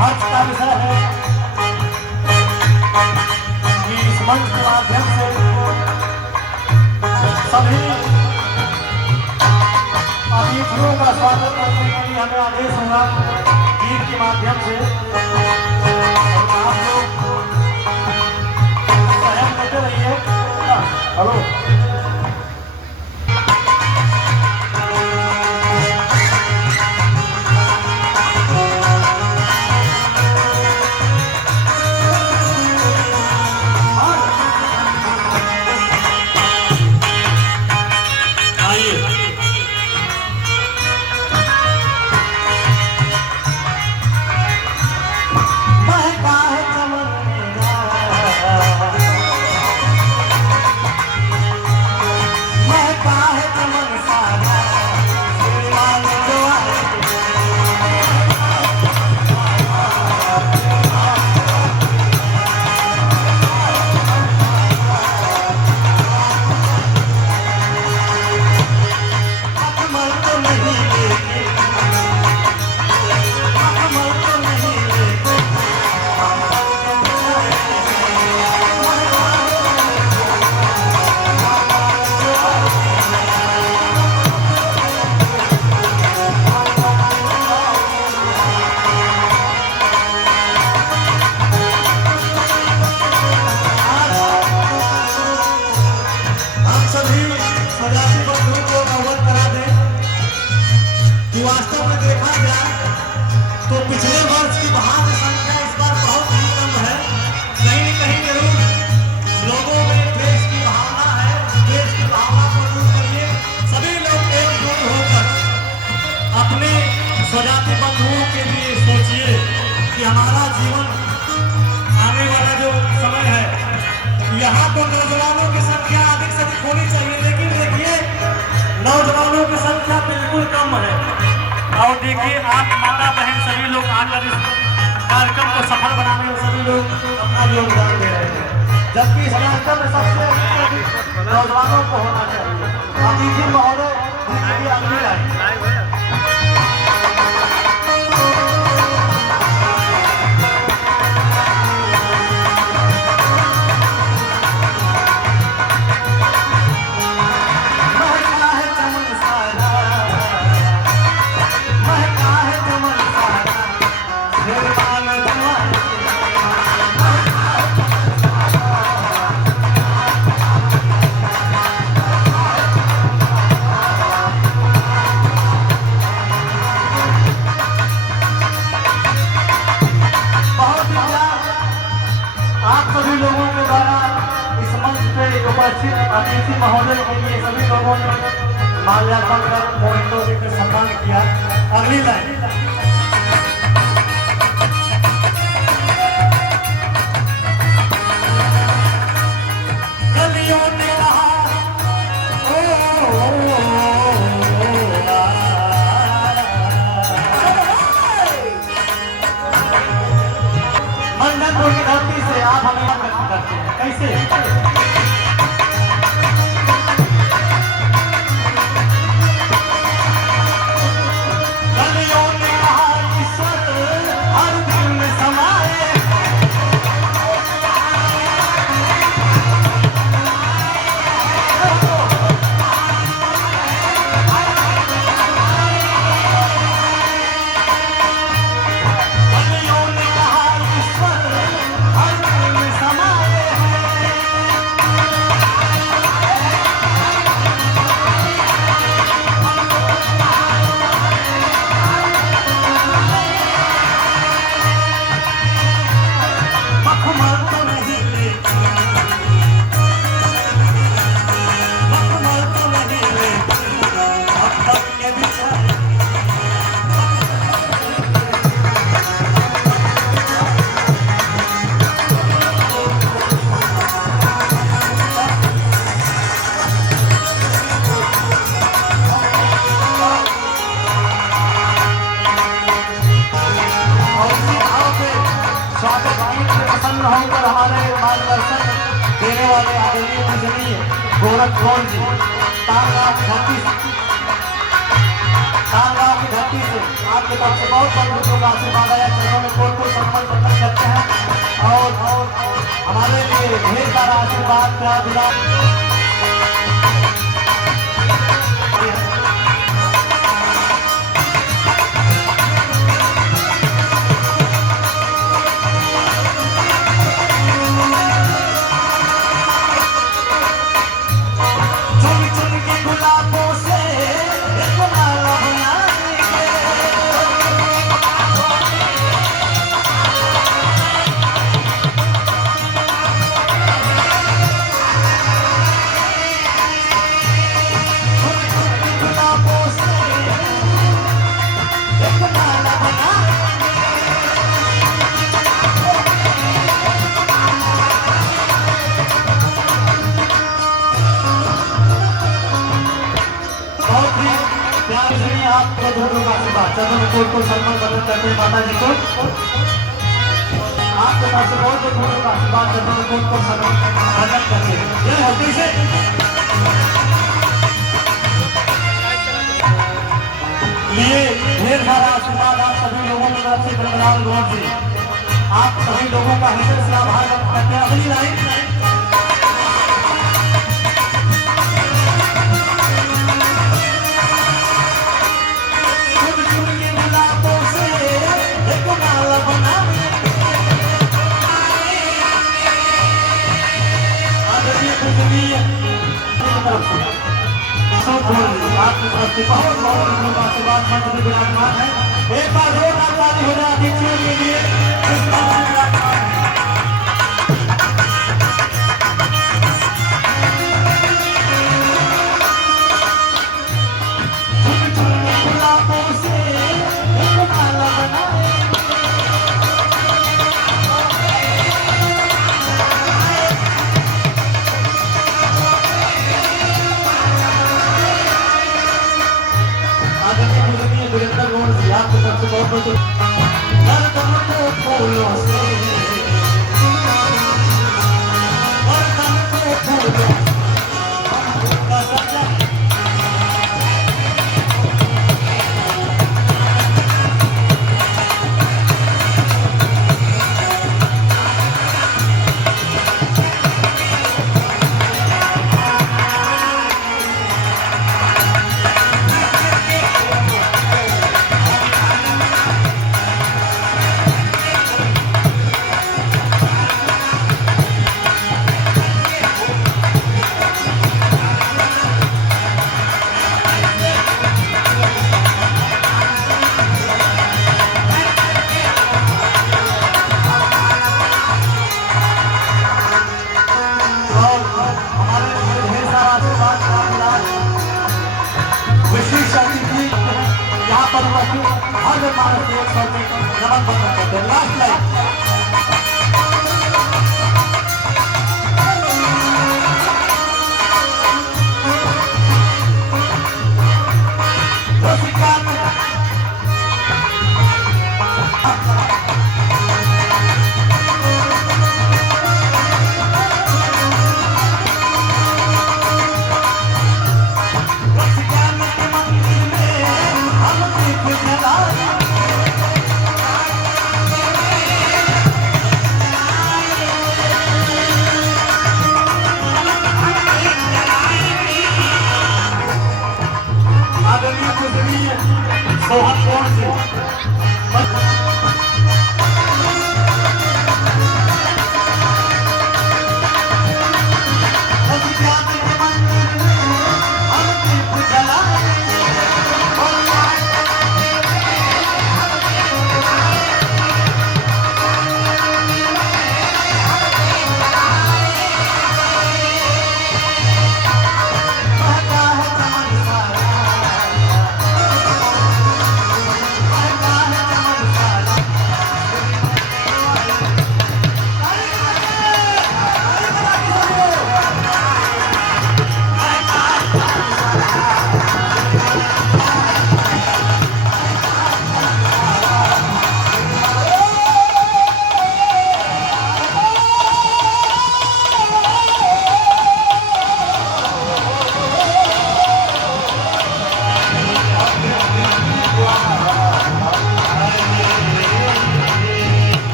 आज का विषय है कि इस मंच के माध्यम से सभी अतिथियों का स्वागत करने के लिए हमें आदेश हुआ गीत के माध्यम से। आप लोग सहयोग करते रहिए। हेलो वास्तव में देखा जाए तो पिछले वर्ष की भाग्य संख्या इस बार बहुत ही कम है। कहीं न कहीं जरूर लोगों में देश की भावना है। देश की भावना को दूर करिए। सभी लोग एकजुट होकर अपने स्वजाति बंधुओं के लिए सोचिए कि हमारा जीवन आने वाला जो समय है, यहाँ तो नौजवानों की संख्या अधिक से अधिक होनी चाहिए, लेकिन देखिए नौजवानों की संख्या बिल्कुल कम है। और देखिए आप माता बहन सभी लोग आकर इस कार्यक्रम को सफल बनाने में सभी लोग अपना योगदान दे रहे हैं, जबकि इस कार्यक्रम में सबसे अधिक नौजवानों को होना चाहिए। अतिथि महोदय अगली लाइन सभी लोगों के द्वारा इस मंच पे उपस्थित अतिथि महोदय के लिए सभी लोगों ने माल्यार्पण कर मोहितों से सम्मान किया। अगली लाइन गलियों ने कहा मंडनपुर की धरती से आप हमें करते हैं कैसे। प्रसन्न होकर हमारे मार्गदर्शन देने वाले आदरणीय पूजनीय गोरखपुर जी तालगांव की धरती से आपके तरफ से बहुत बहुत लोगों का आशीर्वाद आया। चरणों में कोट और हमारे लिए ढेर सारा आशीर्वाद प्यार दुलार आप दोनों का आशीर्वाद चंदन कोट को सम्मान प्रदान करते हैं माता जी को आपके पास बहुत दोनों का आशीर्वाद चंदन कोट को सम्मान प्रदान करते हैं ये होती से लिए ढेर सारा आशीर्वाद आप सभी लोगों की तरफ से ब्रह्मलाल गौर जी आप सभी लोगों का हृदय से आभार व्यक्त करते हैं। अगली लाइन बहुत बहुत आशीर्वाद मंत्र विराजमान है। एक बार रोड आजादी हो जाए अतिथियों के लिए हर मानव को एक नमन करते हैं। लास्ट लाइन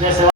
जैसे